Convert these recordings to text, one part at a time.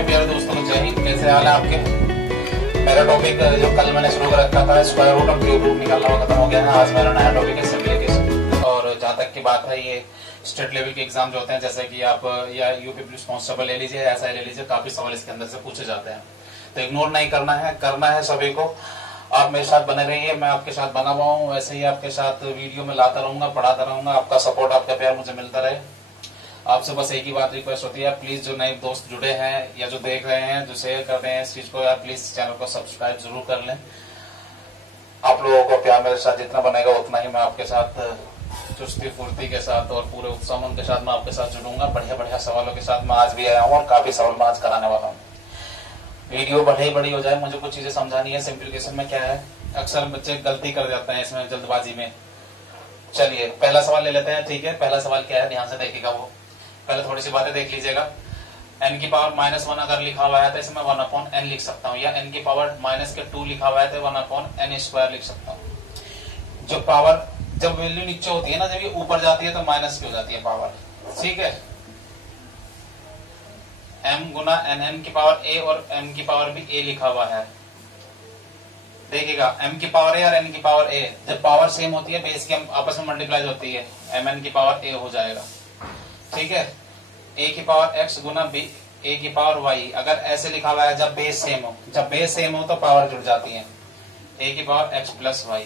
सभी प्यारे दोस्तों को जय हिंद। कैसे हाल है आपके? मेरा टॉपिक जो कल मैंने शुरू कर रखा था स्क्वायर रूट और क्यूब रूट निकालना वो खत्म हो गया है। आज मेरा नया टॉपिक है सिंप्लीफिकेशन। और जहाँ तक की बात है, ये स्टेट लेवल के एग्जाम जो होते हैं, जैसे कि आप या यूपी पुलिस कांस्टेबल ले लीजिए, ऐसा ले लीजिए, काफी सवाल इसके अंदर से पूछे जाते हैं, तो इग्नोर नहीं करना है सभी को। आप मेरे साथ बने रहिए, मैं आपके साथ बना हुआ हूँ, वैसे ही आपके साथ वीडियो में लाता रहूंगा, पढ़ाता रहूंगा। आपका सपोर्ट, आपका प्यार मुझे मिलता रहे। आपसे बस एक ही बात रिक्वेस्ट होती है, प्लीज जो नए दोस्त जुड़े हैं या जो देख रहे हैं, जो शेयर कर रहे हैं इस चीज को, यार प्लीज चैनल को सब्सक्राइब जरूर कर लें। आप लोगों को प्यार मेरे साथ जितना बनेगा उतना ही मैं आपके साथ चुस्ती फुर्ती के साथ और पूरे उत्साह के साथ मैं आपके साथ जुड़ूंगा। बढ़िया बढ़िया सवालों के साथ मैं आज भी आया हूँ और काफी सवाल मैं आज कराने वाला हूँ। वीडियो बड़ी हो जाए, मुझे कुछ चीजें समझानी है। सिंप्लीफिकेशन में क्या है, अक्सर बच्चे गलती कर जाते हैं इसमें जल्दबाजी में। चलिए पहला सवाल ले लेते हैं, ठीक है। पहला सवाल क्या है, ध्यान से देखिएगा। वो पहले थोड़ी सी बातें देख लीजिएगा। n की पावर -1 अगर लिखा हुआ है तो इसमें 1/n लिख सकता हूँ, या n की पावर -2 लिखा हुआ है तो 1/n² लिख सकता हूँ। जो पावर जब वैल्यू नीचे होती है ना, जब ये ऊपर जाती है तो माइनस की हो जाती है पावर, ठीक है। m गुना n की पावर a और m की पावर भी a लिखा हुआ है। देखिएगा m की पावर a और n की पावर a, जब पावर सेम होती है बेस की आपस में मल्टीप्लाई होती है, mn की पावर a हो जाएगा, ठीक है। a की power x Guna b a की पावर y, अगर ऐसे लिखा हुआ है जब बेस सेम हो, जब बेस सेम हो तो पावर जुड़ जाती है। a की power x plus y,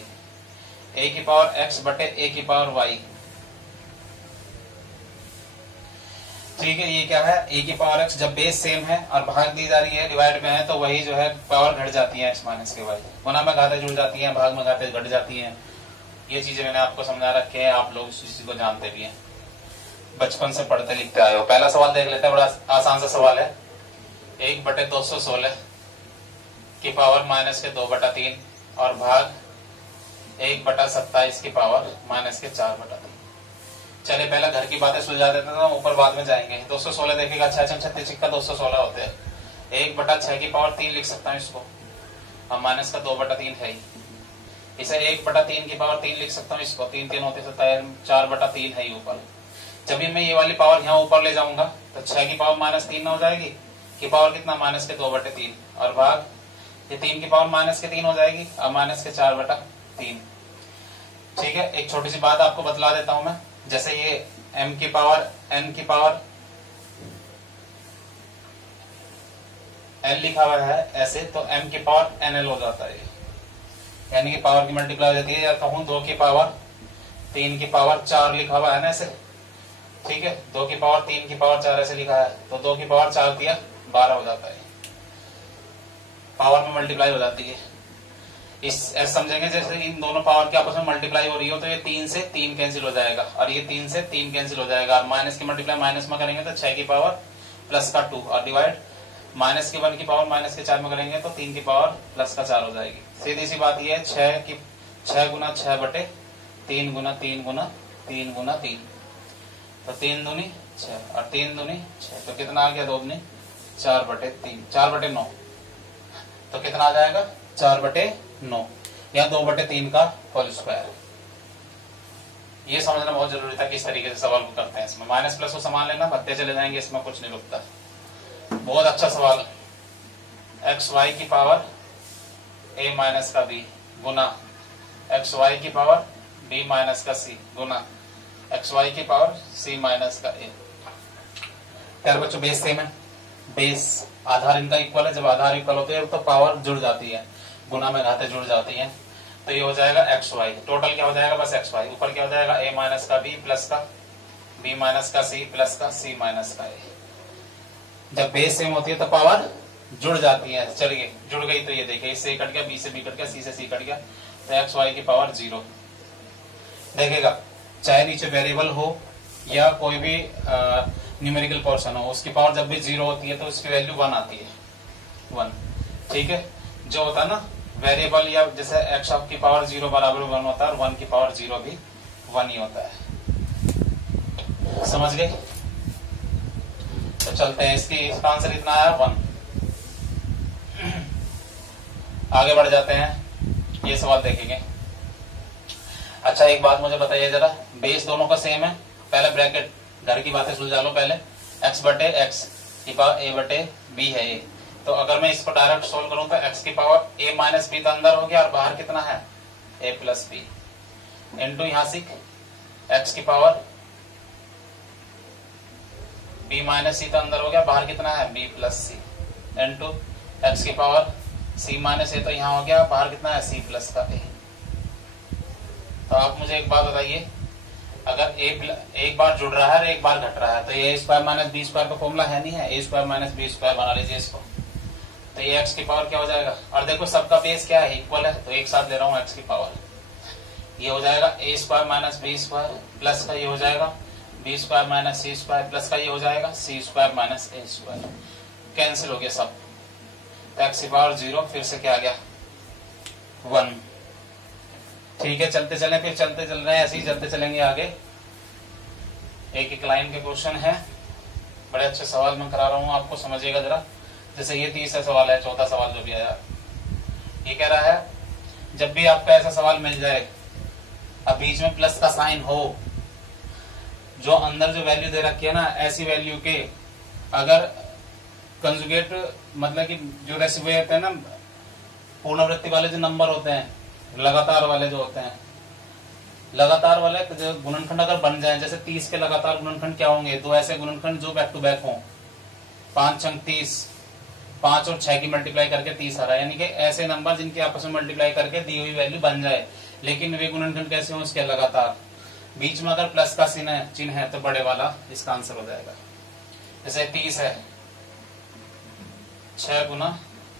a की पावर x बटे a की पावर y, ठीक है। ये क्या है, a की पावर x, जब बेस सेम है और भाग दी जा रही है, डिवाइड में है, तो वही जो है पावर घट जाती है x माइनस के y। गुना में घाते जुड़ जाती है, भाग में घाते घट जाती है। ये चीजें मैंने आपको समझा रखे हैं, आप लोग इस चीज को जानते भी हैं, बचपन से पढ़ते लिखते आए हो। पहला सवाल देख लेते हैं, बड़ा आसान सा सवाल है। 1/216 की पावर -2/3 और भाग 1/27 की पावर -4/3। चलिए पहले घर की बातें सुलझा देते हैं, तो ऊपर बाद में जाएंगे। 216 देखिएगा, 6 36 सिक्का 216 होते हैं। 1/6 की पावर 3 लिख सकता हूँ इसको, और माइनस का 2/3 है ही। इसे 1/3 की पावर 3 लिख सकता हूँ इसको, 3 3 होते 4/3 है ही ऊपर। जब भी मैं ये वाली पावर यहाँ ऊपर ले जाऊंगा तो 6 की पावर -3 ना हो जाएगी, की पावर कितना -2/3, और भाग ये 3 की पावर -3 हो जाएगी, और -4/3, ठीक है। एक छोटी सी बात आपको बतला देता हूं मैं, जैसे ये m की पावर n की पावर l लिखा हुआ है ऐसे, तो m की पावर nl हो जाता है, यानी कि पावर की मल्टीप्लाई हो जाती है। या कहूं 2 की पावर 3 की पावर 4 लिखा हुआ है ना ऐसे, ठीक है। 2 की पावर 3 की पावर 4 ऐसे लिखा है, तो 2 की पावर 4 दिया 12 हो जाता है, पावर में मल्टीप्लाई हो जाती है। इस ऐसे समझेंगे जैसे इन दोनों पावर के आपस में मल्टीप्लाई हो रही हो, तो ये 3 से 3 कैंसिल हो जाएगा, और ये 3 से 3 कैंसिल हो जाएगा, और माइनस की मल्टीप्लाई माइनस में करेंगे तो 6 की पावर प्लस का 2, और डिवाइड -1 की पावर -4 में करेंगे तो 3 की पावर प्लस का 4 हो जाएगी। सीधी सी बात ये है, 6 गुना 6 बटे 3 गुना 3 गुना 3 गुना 3, तो 3 दूनी 6 और 3 दूनी 6, तो कितना आ गया, 2 दूनी 4/3, 4/9, तो कितना आ जाएगा 4/9, या 2/3 का होल स्क्वायर। ये समझना बहुत जरूरी था किस तरीके से सवाल को करते हैं। इसमें माइनस प्लस को समान लेना, भत्ते चले जाएंगे, इसमें कुछ नहीं रुकता। बहुत अच्छा सवाल। xy की पावर a माइनस का b गुना xy की पावर b माइनस का c गुना xy की पावर c माइनस का a। यार बच्चों बेस सेम है, बेस आधार इनका इक्वल है। जब आधार इक्वल होते हैं तो पावर जुड़ जाती है, गुना में घाते जुड़ जाती हैं, तो ये हो जाएगा xy। टोटल क्या हो जाएगा, बस xy। ऊपर क्या हो जाएगा, a माइनस का b प्लस का b माइनस का c प्लस का c माइनस का a। जब बेस सेम होती है तो पावर जुड़ जाती है। चलिए जुड़ गई तो ये देखिए, इससे कट गया, b से b कट गया, c से c कट गया, तो xy की पावर 0। देखिएगा चाहे नीचे वेरिएबल हो या कोई भी न्यूमेरिकल पोर्शन हो, उसकी पावर जब भी 0 होती है तो उसकी वैल्यू 1 आती है, 1, ठीक है। जो होता है ना वेरिएबल, या जैसे x की पावर 0 बराबर 1 होता है, और 1 की पावर 0 भी 1 ही होता है। समझ गए? तो चलते हैं, इसका आंसर इतना आया 1। आगे बढ़ जाते हैं, ये सवाल देखेंगे। अच्छा एक बात मुझे बताइए जरा, बेस दोनों का सेम है, पहले ब्रैकेट घर की बातें सुलझा लो। पहले x बटे x की पावर a बटे बी है ये। तो अगर मैं इसको डायरेक्ट सोल्व करूं तो एक्स की पावर ए माइनस बी तो अंदर हो गया और बाहर कितना है ए प्लस बी इंटू यहां से एक्स की पावर बी माइनस सी तो अंदर हो गया, बाहर कितना है बी प्लस सी इंटू एक्स की पावर सी माइनस ए तो यहाँ हो गया, बाहर कितना है सी प्लस का ए। तो आप मुझे एक बात बताइए, अगर एक बार जुड़ रहा है और एक बार घट रहा है तो ये ए स्क्वायर माइनस बी स्क्वायर का फॉर्मूला है नहीं है, ए स्क्वायर माइनस बी स्क्वायर बना लीजिए इसको। तो ये एक्स की पावर क्या हो जाएगा, और देखो सबका बेस क्या है इक्वल है, तो एक साथ ले रहा हूँ एक्स की पावर, ये हो जाएगा A square minus B square plus का ये हो जाएगा B square minus C square plus का ये हो जाएगा C square minus A square, cancel हो गया सब। तो एक्स की पावर 0 फिर से क्या आ गया 1। ठीक है, चलते चले, फिर चलते चल रहे हैं, ऐसे ही चलते चलेंगे आगे। एक एक लाइन के क्वेश्चन है, बड़े अच्छे सवाल मैं करा रहा हूं आपको, समझिएगा जरा। जैसे ये 30 सवाल है, चौथा सवाल जो भी आया ये कह रहा है जब भी आपको ऐसा सवाल मिल जाए अब बीच में प्लस का साइन हो, जो अंदर जो वैल्यू दे रखी है ना ऐसी वैल्यू के अगर कंजुगेट मतलब कि जो रेसिप्रोकल होते हैं ना पूर्णवृत्ति वाले जो नंबर होते हैं, लगातार वाले जो होते हैं, लगातार वाले जो गुणनखंड अगर बन जाए, जैसे 30 के लगातार गुणनखंड क्या होंगे, दो ऐसे गुणनखंड जो बैक टू बैक हों, 5 अंक 30, 5 और 6 की मल्टीप्लाई करके 30 आ रहा है, यानी कि ऐसे नंबर जिनके आपस में मल्टीप्लाई करके दी हुई वैल्यू बन जाए, लेकिन वे गुणनखंड कैसे हो उसके लगातार, बीच में अगर प्लस का चिन्ह है तो बड़े वाला इसका आंसर हो जाएगा। जैसे 30 है 6 गुना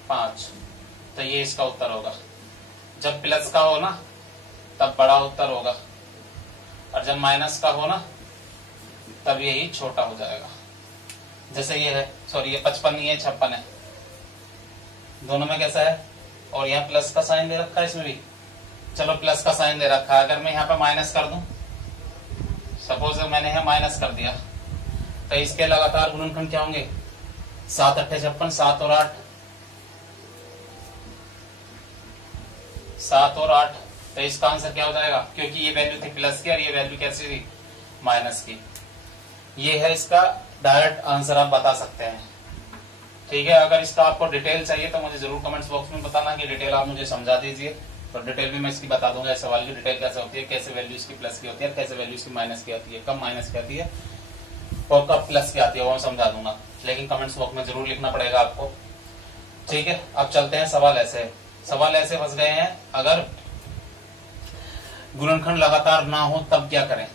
5, तो ये इसका उत्तर होगा। जब प्लस का हो ना तब बड़ा उत्तर होगा, और जब माइनस का हो ना तब यही छोटा हो जाएगा। जैसे ये है, सॉरी ये 55 नहीं है 56 है, दोनों में कैसा है, और यहाँ प्लस का साइन दे रखा है इसमें भी, चलो प्लस का साइन दे रखा है, अगर मैं यहाँ पे माइनस कर दूं, सपोज मैंने यहाँ माइनस कर दिया, तो इसके लगातार गुणनखंड क्या होंगे 7 8 56, 7 और 8, 7 और 8, तो इसका आंसर क्या हो जाएगा, क्योंकि ये वैल्यू थी प्लस की और ये वैल्यू कैसी थी माइनस की। ये है इसका डायरेक्ट आंसर, आप बता सकते हैं। ठीक है, अगर इसका आपको डिटेल चाहिए तो मुझे जरूर कमेंट्स बॉक्स में बताना कि डिटेल आप मुझे समझा दीजिए, तो डिटेल भी मैं इसकी बता दूंगा। इस सवाल की डिटेल कैसे होती है, कैसे वैल्यू इसकी प्लस की होती है, कैसे वैल्यू इसकी माइनस की आती है, कब माइनस की आती है और कब प्लस की आती है, वो मैं समझा दूंगा, लेकिन कमेंट्स बॉक्स में जरूर लिखना पड़ेगा आपको। ठीक है, अब चलते हैं सवाल ऐसे फंस गए हैं, अगर गुणनखंड लगातार ना हो तब क्या करें,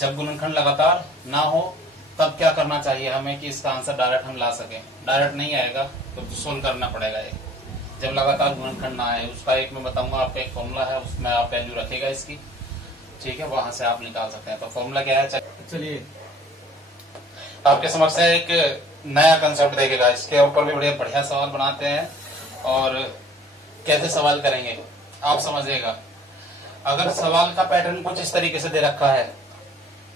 जब गुणनखंड लगातार ना हो तब क्या करना चाहिए हमें कि इसका आंसर डायरेक्ट हम ला सके। डायरेक्ट नहीं आएगा तो सोल्व करना पड़ेगा ये, जब लगातार गुणनखंड ना आए उसका एक मैं बताऊंगा आपको, एक फॉर्मूला है उसमें आप वैल्यू रखेगा इसकी, ठीक है, वहां से आप निकाल सकते हैं। तो फॉर्मूला क्या है, चलिए आपके समक्ष एक नया कंसेप्ट देखेगा, इसके ऊपर भी बड़े बढ़िया सवाल बनाते हैं और कैसे सवाल करेंगे आप समझिएगा। अगर सवाल का पैटर्न कुछ इस तरीके से दे रखा है,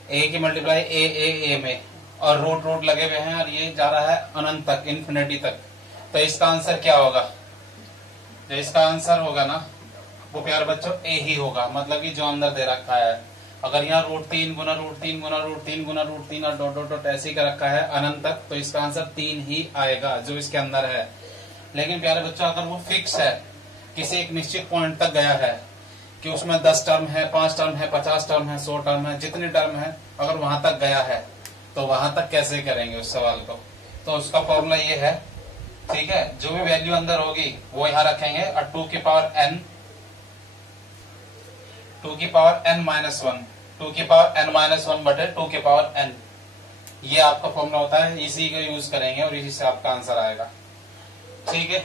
ए की मल्टीप्लाई ए में और रूट लगे हुए हैं और ये जा रहा है अनंत तक, इन्फिनिटी तक, तो इसका आंसर क्या होगा, जो इसका आंसर होगा ना वो प्यारे बच्चों ए ही होगा, मतलब कि जो अंदर दे रखा है। अगर यहाँ √3 गुना √3 गुना √3 गुना √3 और डॉट डॉट डॉट ऐसे ही का रखा है अनंत तक, तो इसका आंसर 3 ही आएगा जो इसके अंदर है। लेकिन प्यारे बच्चों अगर वो फिक्स है, किसी एक निश्चित पॉइंट तक गया है कि उसमें 10 टर्म है, 5 टर्म है, 50 टर्म है, 100 टर्म है, जितने टर्म है, अगर वहां तक गया है तो वहां तक कैसे करेंगे उस सवाल को। तो उसका फॉर्मूला ये है, ठीक है, जो भी वैल्यू अंदर होगी वो यहाँ रखेंगे और 2 की पावर n बटे 2 की पावर n, ये आपका फॉर्मूला होता है, इसी का यूज करेंगे और इसी से आपका आंसर आएगा। ठीक है,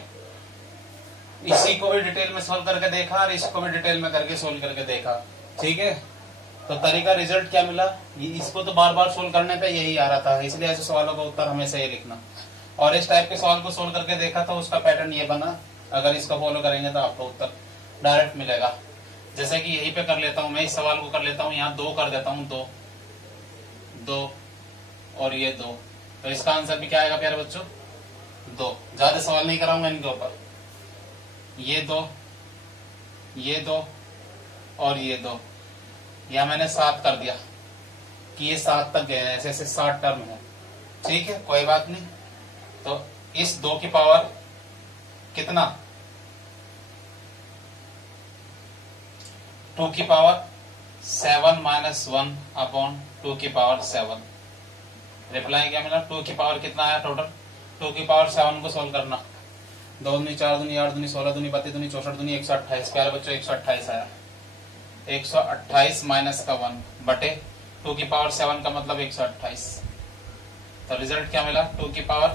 इसी को भी डिटेल में सोल्व करके देखा और इसको भी डिटेल में करके सोल्व करके देखा। ठीक है, तो तरीका रिजल्ट क्या मिला, इसको तो बार बार सोल्व करने पे यही आ रहा था, इसलिए ऐसे सवालों का उत्तर हमेशा ये लिखना। और इस टाइप के सवाल को सोल्व करके देखा तो उसका पैटर्न ये बना, अगर इसको फॉलो करेंगे तो आपको उत्तर डायरेक्ट मिलेगा। जैसे कि यहीं पे कर लेता हूं मैं, इस सवाल को कर लेता हूं, यहाँ 2 कर देता हूं, 2 और ये 2, तो इसका आंसर भी क्या आएगा प्यारे बच्चों 2। ज्यादा सवाल नहीं कराऊंगा इनके ऊपर, ये 2 और ये 2, या मैंने 7 कर दिया कि ये 7 तक गए, ऐसे ऐसे 7 टर्म है। ठीक है, कोई बात नहीं, तो इस 2 की पावर कितना 2 की पावर 7 माइनस 1 अपॉन 2 की पावर 7। रिप्लाई क्या मिला 2 की पावर कितना आया टोटल 2 की पावर 7 को सोल्व करना 2 दूनी 4 दूनी 8 दूनी 16 दूनी 32 दूनी 64 दूनी 128 प्यारे बच्चों 128 आया 128 माइनस का 1 बटे 2 की पावर 7 का मतलब 128। तो रिजल्ट क्या मिला 2 की पावर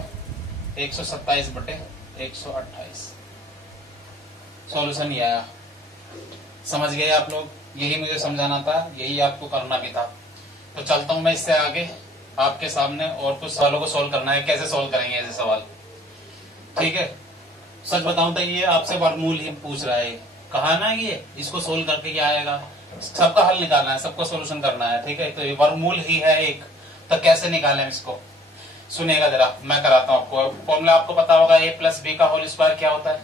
127 बटे 128। सॉल्यूशन ये आया। समझ गए आप लोग, यही मुझे समझाना था, यही आपको करना भी था। तो चलता हूं मैं इससे आगे आपके सामने और कुछ सवालों को सोल्व करना है। कैसे सोल्व करेंगे ऐसे सवाल, ठीक है। सच बताऊं तो ये आपसे वर्गमूल ही पूछ रहा है, कहा ना ये इसको सोल्व करके क्या आएगा, सबका हल निकालना है, सबको सोल्यूशन करना है, ठीक है। तो ये वर्गमूल ही है एक, तो कैसे निकालें इसको, सुनिएगा जरा, मैं कराता हूं आपको। फॉर्मूला आपको पता होगा a प्लस बी का होल स्क्वायर क्या होता है,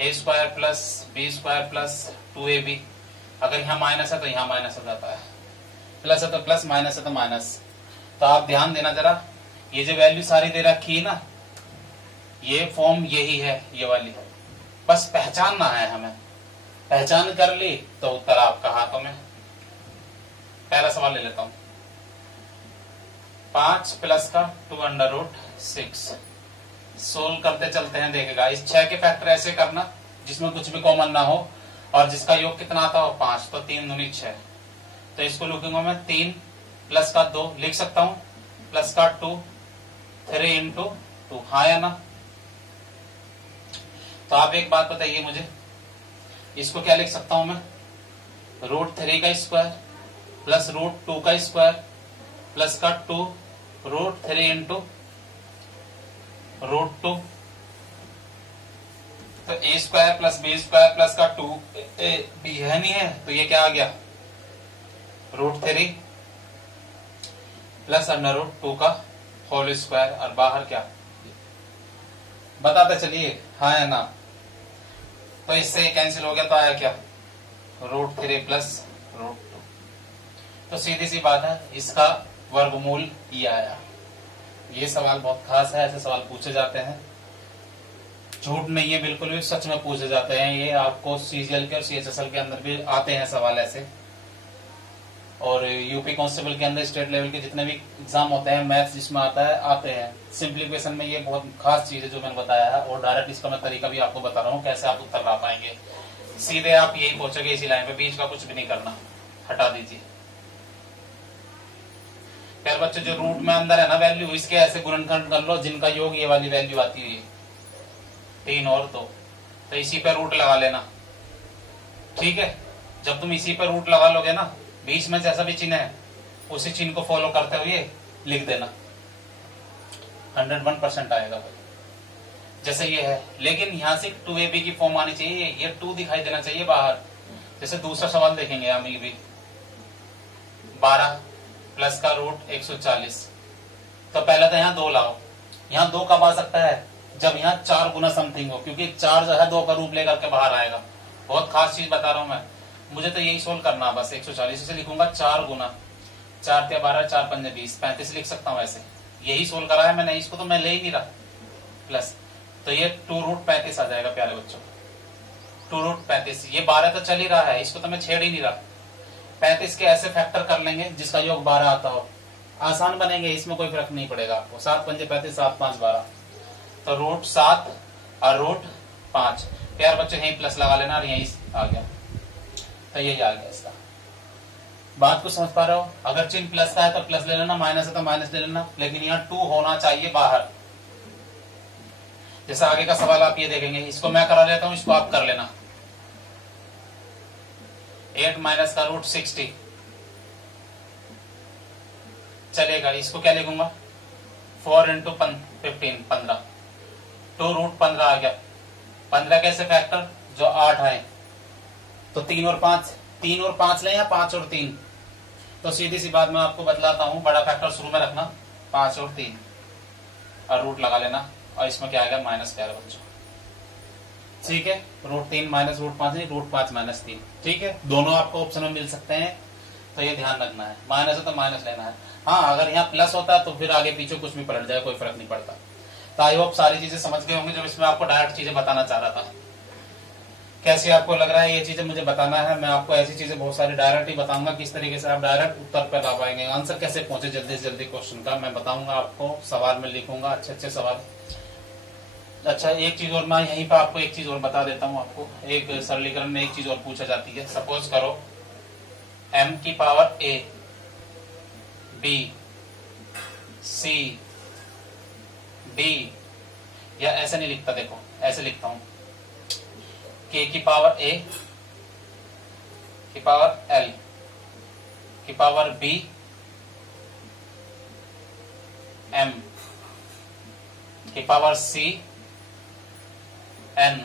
a square plus b square plus 2ab। अगर यहाँ माइनस है तो यहाँ माइनस हो जाता है, प्लस है तो प्लस, माइनस है तो माइनस। तो आप ध्यान देना जरा, ये जो वैल्यू सारी दे रखी है ना, ये फॉर्म यही है, ये वाली, बस पहचानना है हमें। पहचान कर ली तो उत्तर आपका हाथों में। पहला सवाल ले लेता हूं, 5 प्लस का 2√6 सोल्व करते चलते हैं, देखेगा इस 6 के फैक्टर ऐसे करना जिसमें कुछ भी कॉमन ना हो और जिसका योग कितना आता हो 5, तो 3 दूनी 6। तो इसको लिखूंगा मैं 3 प्लस का 2 लिख सकता हूं, प्लस का 2 3 इंटू 2, हाँ या ना। तो आप एक बात बताइए मुझे, इसको क्या लिख सकता हूं मैं, √3 का स्क्वायर प्लस √2 का स्क्वायर प्लस का 2 √3 इंटू √2। तो a square plus b square plus का 2ab है नहीं है, तो ये क्या आ गया √3 प्लस √2 का होल स्क्वायर, और बाहर क्या बताते चलिए, हाँ या ना। तो इससे कैंसिल हो गया, तो आया क्या √3 प्लस √2। तो सीधी सी बात है, इसका वर्गमूल ये आया। ये सवाल बहुत खास है, ऐसे सवाल पूछे जाते हैं, झूठ नहीं है बिल्कुल भी, सच में पूछे जाते हैं। ये आपको सीजीएल के और सीएचएसएल के अंदर भी आते हैं सवाल ऐसे, और यूपी कांस्टेबल के अंदर स्टेट लेवल के जितने भी एग्जाम होते हैं, मैथ्स जिसमें आता है आते हैं। सिंप्लीफिकेशन में ये बहुत खास चीज है जो मैंने बताया है, और डायरेक्ट इसका मैं तरीका भी आपको बता रहा हूँ कैसे आप उत्तर ला पाएंगे। सीधे आप यही पहुंचोगे इसी लाइन पे, बीच का कुछ भी नहीं करना, हटा दीजिए। यार बच्चे जो रूट में अंदर है ना वैल्यू, इसके ऐसे गुणनखंड कर लो जिनका योग ये वाली वैल्यू आती हुई 3 और 2, तो इसी पे रूट लगा लेना, ठीक है। जब तुम इसी पे रूट लगा लोगे ना, बीच में जैसा भी चिन्ह है उसी चिन्ह को फॉलो करते हुए लिख देना, 101% आएगा भाई। जैसे ये है, लेकिन यहाँ से 2ab की फॉर्म आनी चाहिए, ये 2 दिखाई देना चाहिए बाहर। जैसे दूसरा सवाल देखेंगे हम भी, 12 प्लस का रूट 140। तो पहले तो यहाँ 2 लाओ, यहाँ 2 कब आ सकता है, जब यहाँ 4 गुना समथिंग हो, क्योंकि 4 जो है 2 का रूप लेकर के बाहर आएगा। बहुत खास चीज बता रहा हूं मैं, मुझे तो यही सोल्व करना है बस। 140 से लिखूंगा 4 गुना 4 × 12 4 × 5 = 20, 35 लिख सकता हूँ ऐसे, यही सोल्व करा है मैंने, इसको तो मैं ले ही नहीं रहा प्लस। तो ये 2√35 आ जाएगा प्यारे बच्चों, 2√35। ये 12 तो चल ही रहा है, इसको तो मैं छेड़ ही नहीं रहा। 35 के ऐसे फैक्टर कर लेंगे जिसका योग 12 आता हो, आसान बनेंगे, इसमें कोई फर्क नहीं पड़ेगा आपको। 7 × 5 = 35, 7 × 5 = 12, तो √7 और √5। प्यार बच्चों यही प्लस लगा लेना, और यही आ गया, तो यही आ गया इसका। बात को समझ पा रहे हो, अगर चिन्ह प्लस का है तो प्लस ले लेना, माइनस है तो माइनस ले लेना, लेकिन यहाँ 2 होना चाहिए बाहर। जैसे आगे का सवाल आप ये देखेंगे, इसको मैं करा लेता हूं, इसको आप कर लेना। 8 माइनस का √60 चलेगा, इसको क्या लिखूंगा 4 × 15 15, तो √15 आ गया। 15 कैसे फैक्टर, जो 8 आए, तो 3 और 5 लें या 5 और 3। तो सीधी सी बात मैं आपको बतलाता हूं, बड़ा फैक्टर शुरू में रखना, 5 और 3, और रूट लगा लेना, और इसमें क्या आएगा माइनस प्यारे बच्चों, ठीक है। √3 माइनस √5 नहीं, √5 - 3, ठीक है। दोनों आपको ऑप्शन में मिल सकते हैं, तो ये ध्यान रखना है, माइनस है तो माइनस लेना है। हाँ, अगर यहाँ प्लस होता है तो फिर आगे पीछे कुछ भी पलट जाए, कोई फर्क नहीं पड़ता। तो आई होप सारी चीजें समझ गए होंगे, जब इसमें आपको डायरेक्ट चीजें बताना चाह रहा था। कैसे आपको लग रहा है ये चीजें मुझे बताना है? मैं आपको ऐसी चीजें बहुत सारी डायरेक्ट ही बताऊंगा, किस तरीके से आप डायरेक्ट उत्तर पर ला पाएंगे, आंसर कैसे पहुंचे जल्दी से जल्दी क्वेश्चन का मैं बताऊंगा आपको, सवाल में लिखूंगा अच्छे अच्छे सवाल। अच्छा, एक चीज और मैं यहीं पर आपको एक चीज और बता देता हूँ। आपको एक सरलीकरण में एक चीज और पूछा जाती है। सपोज करो m की power a b c d, या ऐसे नहीं लिखता, देखो ऐसे लिखता हूं, k की पावर a की पावर l की पावर b m की पावर c n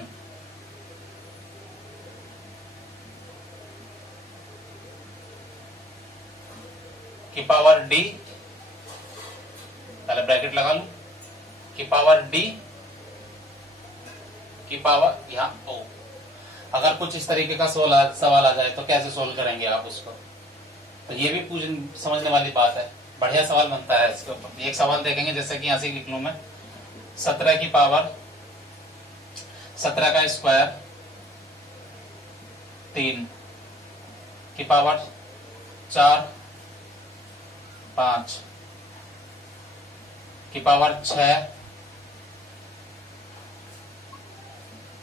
की पावर d, पहले ब्रैकेट लगा लूं, की पावर d की पावर यहां o। अगर कुछ इस तरीके का सवाल आ जाए तो कैसे सोल्व करेंगे आप उसको? तो ये भी समझने वाली बात है, बढ़िया सवाल बनता है इसके ऊपर। एक सवाल देखेंगे, जैसे कि यहां से लिख लूं मैं 17 की पावर 17 का स्क्वायर 3 की पावर 4 5 की पावर 6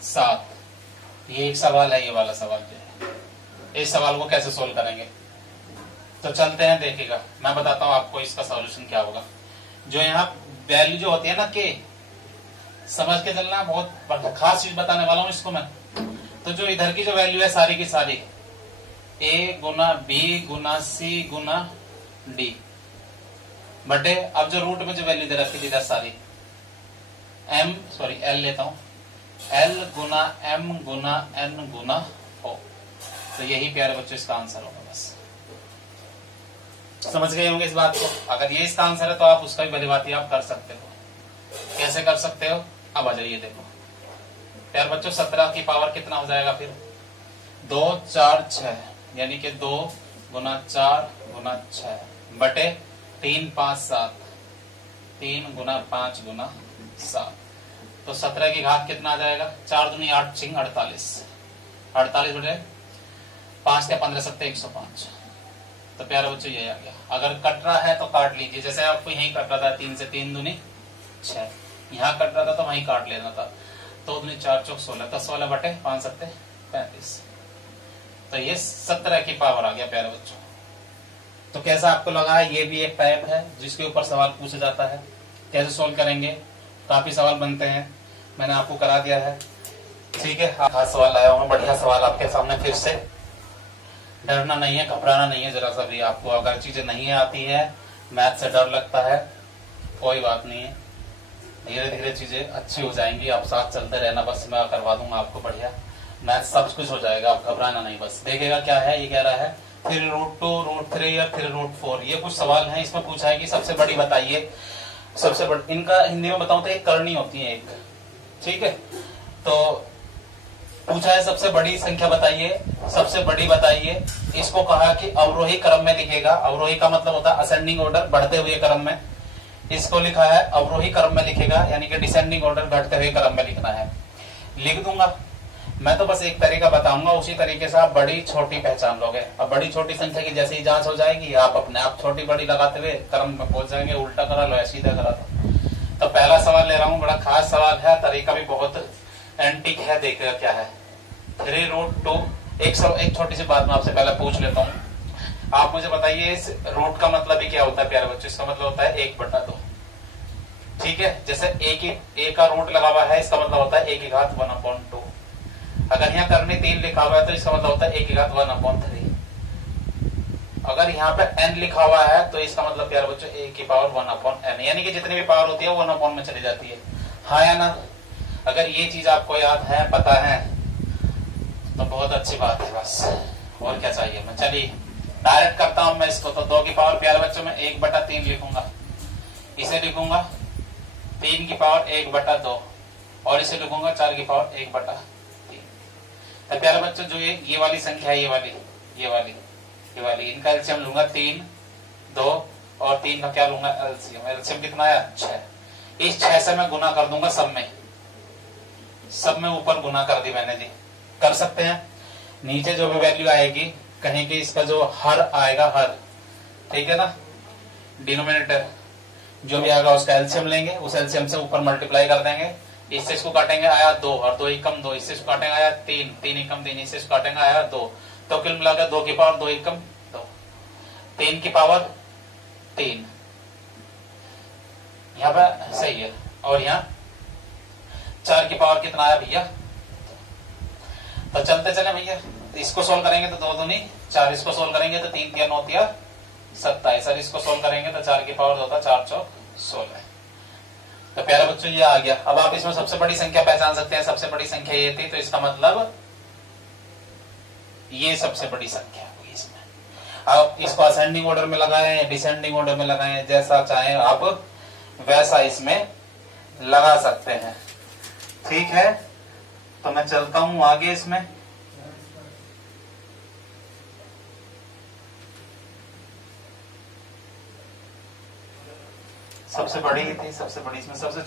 7। ये एक सवाल है, ये वाला सवाल जो है, इस सवाल को कैसे सोल्व करेंगे? तो चलते हैं, देखिएगा मैं बताता हूं आपको इसका सॉल्यूशन क्या होगा। जो यहाँ वैल्यू जो होती है ना के, समझ के चलना, बहुत खास चीज बताने वाला हूं इसको मैं। तो जो इधर की जो वैल्यू है सारी की सारी a Guna b Guna c Guna d बटे, अब जो रूट में जो वैल्यू दे रखी थी इधर सारी l लेता हूं, l गुना m गुना n गुना o। तो यही प्यारे बच्चों इसका आंसर होगा। बस समझ गए होंगे इस बात को। अगर ये इसका आंसर है तो आप उसका भी भली बात आप कर सकते हो। कैसे कर सकते हो? अब आ जाइए, देखो प्यारे बच्चों 17 की पावर कितना हो जाएगा फिर? 2 4 6, यानी कि 2 गुना 4 गुना 6 बटे 3 5 7, 3 गुना 5 गुना 7। तो 17 की घात कितना आ जाएगा? 4 दूनी 8 6 48, 48 बटे 5 या 15 7 105। तो प्यारे बच्चों ये आ गया। अगर कट रहा है तो काट लीजिए, जैसे आपको यहीं कट रहा था 3 से 3 दूनी 6, यहाँ कट रहा था तो वहीं काट लेना था। 2 दूनी 4 चौक 16, 10 वाला बटे 5 7 35। तो ये 17 की पावर आ गया प्यारे बच्चों। तो कैसा आपको लगा? ये भी एक टाइप है जिसके ऊपर सवाल पूछा जाता है। कैसे सोल्व करेंगे? काफी सवाल बनते हैं, मैंने आपको करा दिया है। ठीक है, खास सवाल लाया हूँ, बढ़िया सवाल आपके सामने। फिर से डरना नहीं है, घबराना नहीं है जरा सा भी। आपको अगर चीजें नहीं आती है, मैथ से डर लगता है, कोई बात नहीं है, धीरे धीरे चीजें अच्छी हो जाएंगी। आप साथ चलते रहना, बस मैं करवा दूंगा आपको बढ़िया मैथ, सब कुछ हो जाएगा। आप घबराना नहीं, बस देखिएगा क्या है। ये कह रहा है 3√2 √3 या 3√4, ये कुछ सवाल है। इसमें पूछा है कि सबसे बड़ी बताइए, सबसे बड़ी, इनका हिंदी में बताऊं तो एक करनी होती है एक, ठीक है। तो पूछा है सबसे बड़ी संख्या बताइए, सबसे बड़ी बताइए। इसको कहा कि अवरोही क्रम में लिखेगा। अवरोही का मतलब होता है असेंडिंग ऑर्डर, बढ़ते हुए क्रम में। इसको लिखा है अवरोही क्रम में लिखेगा, यानी कि डिसेंडिंग ऑर्डर, घटते हुए क्रम में लिखना है। लिख दूंगा मैं, तो बस एक तरीका बताऊंगा, उसी तरीके से आप बड़ी छोटी पहचान लोगे। अब बड़ी छोटी संख्या की जैसे ही जांच हो जाएगी, आप अपने आप छोटी बड़ी लगाते हुए क्रम में पहुंच जाएंगे। उल्टा करा लो या सीधा करा दो। तो पहला सवाल ले रहा हूं, बड़ा खास सवाल है, तरीका भी बहुत एंटीक है। देखिएगा क्या है, 3√2। एक छोटी सी बात मैं आपसे पहले पूछ लेता हूँ, आप मुझे बताइए इस रूट का मतलब ही क्या होता है प्यारे बच्चों? इसका मतलब होता है 1/2, ठीक है। जैसे a का रूट लगा हुआ है, इसका मतलब होता है 1 की घात 1/2। अगर यहाँ करने 3 लिखा हुआ है तो इसका मतलब होता है 1 की घात 1/3। अगर यहाँ पे n लिखा हुआ है तो इसका मतलब प्यारे बच्चों 1 की पावर 1/n, यानी कि जितनी भी पावर होती है वो 1 में चली जाती है। हाँ या ना? अगर ये चीज आपको याद है, पता है, तो बहुत अच्छी बात है। बस और क्या चाहिए? मैं चलिए डायरेक्ट करता हूं मैं इसको। तो 2 की पावर प्यारे बच्चों में 1/3 लिखूंगा, इसे लिखूंगा 3 की पावर 1/2 और इसे लिखूंगा 4 की पावर 1/3। तो प्यारे बच्चों जो ये वाली संख्या है, ये वाली इनका एलसीएम लूंगा 3 2 और 3 का क्या लूंगा? एलसीएम। एलसीएम कितना है? 6। इस 6 से मैं गुना कर दूंगा सब में ऊपर गुना कर दी मैंने जी। कर सकते हैं। नीचे जो भी वैल्यू आएगी कहीं कि इसका जो हर आएगा हर, ठीक है ना, डिनोमिनेटर जो भी आएगा उसका एलसीएम लेंगे, उस एलसीएम से ऊपर मल्टीप्लाई कर देंगे। इससे इसको काटेंगे आया 2 और 2 एकम 2, इससे इसको काटेंगे आया 3, 3 एकम 3, इससे इसको काटेंगे आया 2, तो कुल मिलाकर 2 की पावर 2 एकम 2, 3 की पावर 3, यहाँ पे सही है। और यहाँ 4 की पावर कितना आया भैया, तो चलते चले भैया, इसको सोल्व करेंगे तो 2 दूनी 4, इसको सोल्व करेंगे तो 3 तिया 9 तिया 27, सर इसको सोल्व करेंगे तो 4 की पावर होता 4 चौक 16। तो प्यारे बच्चों ये आ गया। अब आप इसमें सबसे बड़ी संख्या पहचान सकते हैं, सबसे बड़ी संख्या ये थी, तो इसका मतलब ये सबसे बड़ी संख्या हुई इसमें। अब इसको असेंडिंग ऑर्डर में लगाएं, डिसेंडिंग ऑर्डर में लगाएं, जैसा चाहें आप वैसा इसमें लगा सकते हैं, ठीक है। तो मैं चलता हूं आगे इसमें। सबसे बड़ी ही थी, सबसे बड़ी इसमें सबसे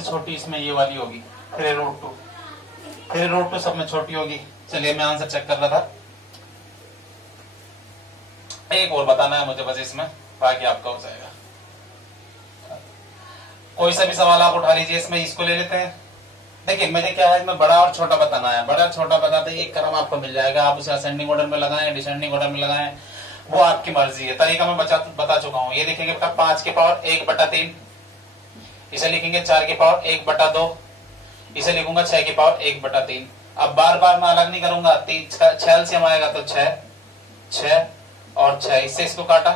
छोटी इसमें ये वाली होगी 3√2, 3√2 सब में छोटी होगी। चलिए मैं आंसर चेक कर रहा था, एक और बताना है मुझे बस इसमें, बाकी आपका हो जाएगा। कोई सा भी सवाल आप उठा लीजिए, इसमें इसको ले लेते हैं। देखिए मुझे क्या है, इसमें बड़ा और छोटा बताना है, बड़ा छोटा बताते एक क्रम आपको मिल जाएगा, आप उसे असेंडिंग ऑर्डर में लगाएं, डिसेंडिंग ऑर्डर में लगाएं, वो आपकी मर्जी है। तरीका मैं बता चुका हूं। ये लिखेंगे बेटा 5 की पावर 1/3, इसे लिखेंगे 4 की पावर 1/2, इसे लिखूंगा 6 की पावर 1/3। अब बार बार मैं अलग नहीं करूंगा, 6 से हम आएगा तो 6 और 6, इससे इसको काटा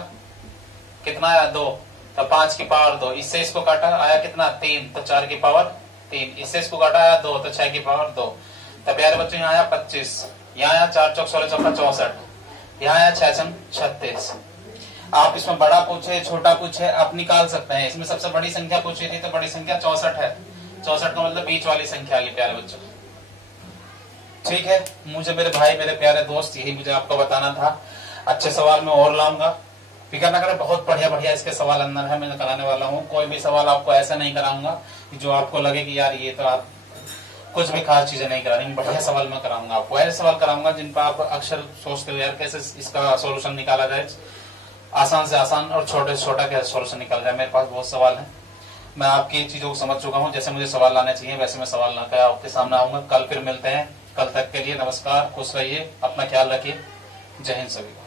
कितना आया 2, तो 5 की पावर 2, इससे इसको काटा आया कितना 3, तो 4 की पावर 3, इससे इसको काटा आया 2, तो 6 की पावर 2। तो प्यारे बच्चों यहाँ आया 25, यहाँ आया 4 चौक 16 चौका 64, यहाँ आया 6 छम 36। आप इसमें बड़ा पूछे छोटा पूछे आप निकाल सकते हैं। इसमें सबसे बड़ी संख्या पूछी थी तो बड़ी संख्या 64 है, 64 का मतलब बीच वाली संख्या आ गई प्यारे बच्चों, ठीक है। मुझे मेरे भाई मेरे प्यारे दोस्त यही मुझे आपको बताना था। अच्छे सवाल में और लाऊंगा, फिक्र ना करें, बहुत बढ़िया बढ़िया इसके सवाल अंदर है, मैं कराने वाला हूँ। कोई भी सवाल आपको ऐसा नहीं कराऊंगा जो आपको लगे कि यार ये तो आप कुछ भी खास चीजें नहीं करा रही, बढ़िया सवाल मैं कराऊंगा आपको, ऐसे सवाल कराऊंगा जिन पर आप अक्सर सोचते हो यार कैसे इसका सोल्यूशन निकाला जाए, आसान से आसान और छोटे से छोटा कैसे सोल्यूशन निकाला जाए। मेरे पास बहुत सवाल है, मैं आपकी चीजों को समझ चुका हूँ, जैसे मुझे सवाल लाने चाहिए वैसे मैं सवाल लाकर आपके सामने आऊंगा। कल फिर मिलते हैं, कल तक के लिए नमस्कार, खुश रहिए, अपना ख्याल रखिए, जय हिंद सभी को।